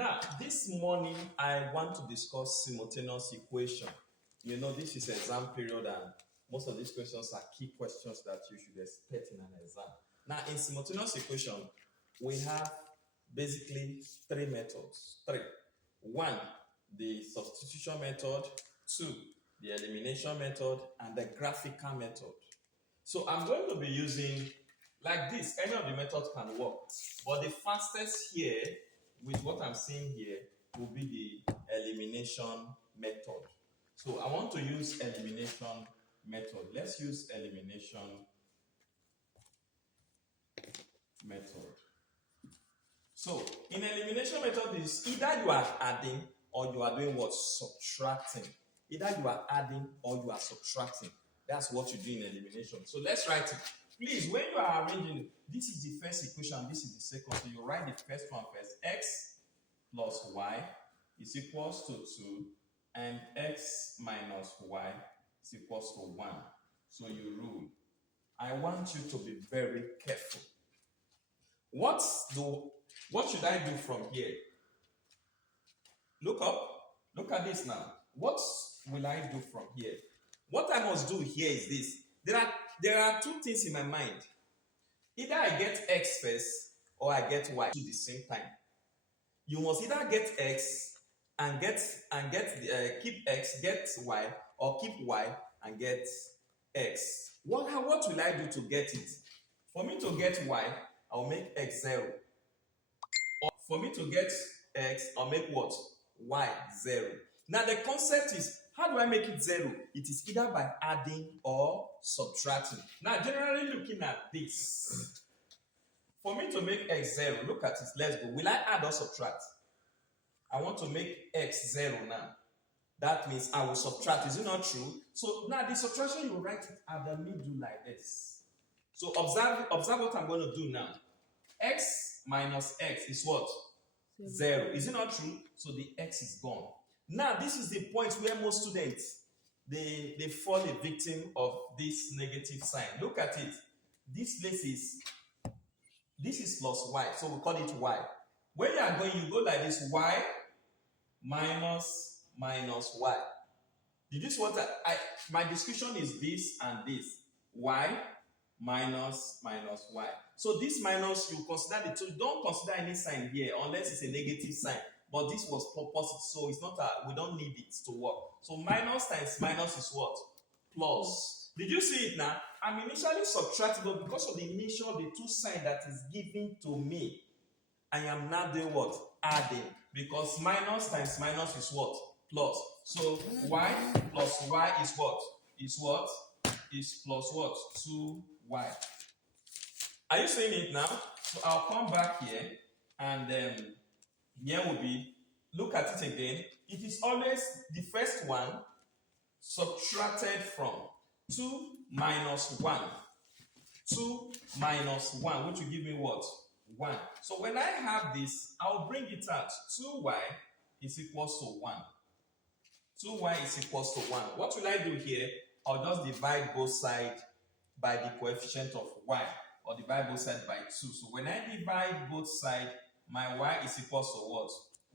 Now, this morning, I want to discuss simultaneous equation. You know, this is exam period, and most of these questions are key questions that you should expect in an exam. Now, in simultaneous equation, we have basically three methods. Three. One, the substitution method. Two, the elimination method, and the graphical method. So I'm going to be using, like this, any of the methods can work. But the fastest here, with what I'm seeing here, will be the elimination method. So I want to use elimination method. Let's use elimination method. So in elimination method is either you are adding or you are doing what? Subtracting. Either you are adding or you are subtracting. That's what you do in elimination. So let's write it. Please, when you are arranging, this is the first equation, this is the second. So you write the first one first. X plus y is equals to 2, and x minus y is equals to 1. So you rule. I want you to be very careful. What should I do from here? Look up. Look at this now. What will I do from here? What I must do here is this. There are two things in my mind. Either I get x first or I get y at the same time. You must either get x and keep x, get y, or keep y and get x. What will I do to get it? For me to get y, I'll make x 0. Or for me to get x, I'll make what? Y 0. Now the concept is, how do I make it 0? It is either by adding or subtracting. Now generally looking at this, for me to make x 0, look at it, let's go. Will I add or subtract? I want to make x 0 now. That means I will subtract. Is it not true? So now the subtraction, you write it at the middle like this. So observe what I'm going to do now. X minus x is what? 0. Is it not true? So the x is gone. Now this is the point where most students, they fall a victim of this negative sign. Look at it. This is plus y. So we call it y. When you are going, you go like this, y minus y. Did you see what my description is this and this? Y minus y. So this minus, you consider the two. Don't consider any sign here unless it's a negative sign. But this was positive, so it's not we don't need it to work. So minus times minus is what? Plus. Did you see it now? I'm initially subtracting, but because of the nature of the two sign that is given to me, I am now doing what? Adding. Because minus times minus is what? Plus. So y plus y is what? Is what? Is plus what? 2y. Are you seeing it now? So I'll come back here and here will be, look at it again. It is always the first one subtracted from 2 minus 1. 2 minus 1, which will give me what? 1. So when I have this, I'll bring it out. 2y is equals to 1. 2y is equals to 1. What will I do here? I'll just divide both sides by the coefficient of y, or divide both sides by 2. So when I divide both sides, my y is equals to what?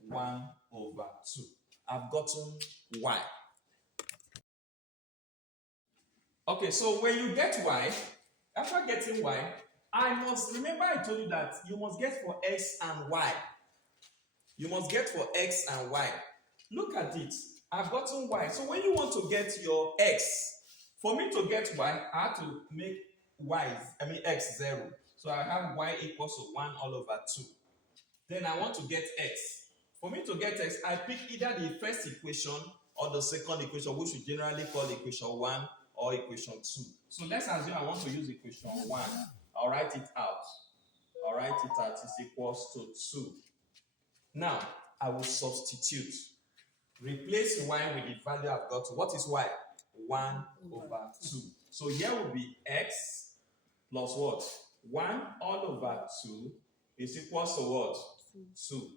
1 over 2. I've gotten y. Okay, so when you get y, after getting y, I must remember I told you that you must get for x and y. You must get for x and y. Look at it. I've gotten y. So when you want to get your x, for me to get y, I have to make x 0. So I have y equals to 1 all over 2. Then I want to get x. For me to get x, I pick either the first equation or the second equation, which we generally call equation 1 or equation 2. So let's assume I want to use equation 1. I'll write it out. It's equals to 2. Now, I will substitute. Replace y with the value I've got. What is y? 1 over 2. So here will be x plus what? 1 all over 2 is equals to what? 2.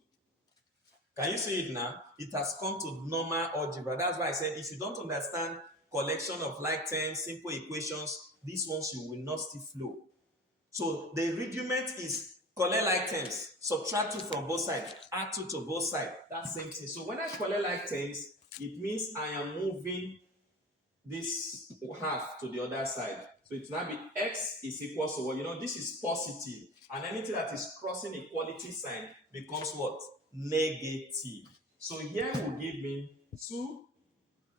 Can you see it now? It has come to normal algebra. That's why I said if you don't understand collection of like terms, simple equations, these ones you will not still flow. So the rudiment is collect like terms, subtract 2 from both sides, add 2 to both sides. That same thing. So when I collect like terms, it means I am moving this half to the other side. So it will now be x is equal to what? You know, this is positive. And anything that is crossing equality sign becomes what? Negative. So here will give me 2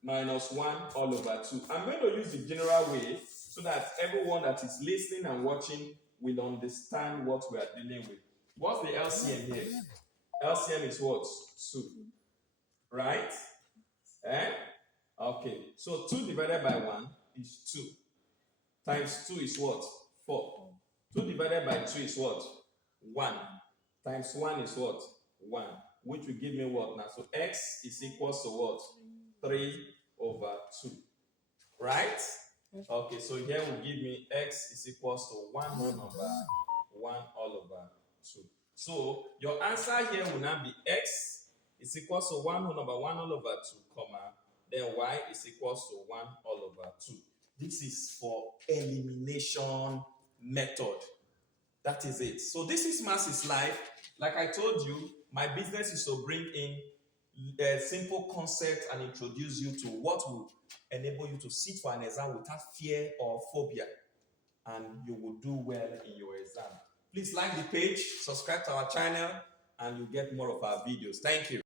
minus 1 all over 2. I'm going to use the general way so that everyone that is listening and watching will understand what we are dealing with. What's the LCM here? LCM is what? 2. Right? Okay. So 2 divided by 1 is 2. Times 2 is what? 4. 2 divided by 2 is what? 1. Times 1 is what? 1. Which will give me what now? So x is equal to what? 3 over 2. Right? Okay, so here will give me x is equal to 1 over 1 all over 2. So your answer here will now be x is equal to 1 over 1 all over 2, comma, then y is equal to 1 all over 2. This is for elimination method. That is it. So this is Maths is Life. Like I told you, my business is to bring in a simple concept and introduce you to what will enable you to sit for an exam without fear or phobia. And you will do well in your exam. Please like the page, subscribe to our channel, and you'll get more of our videos. Thank you.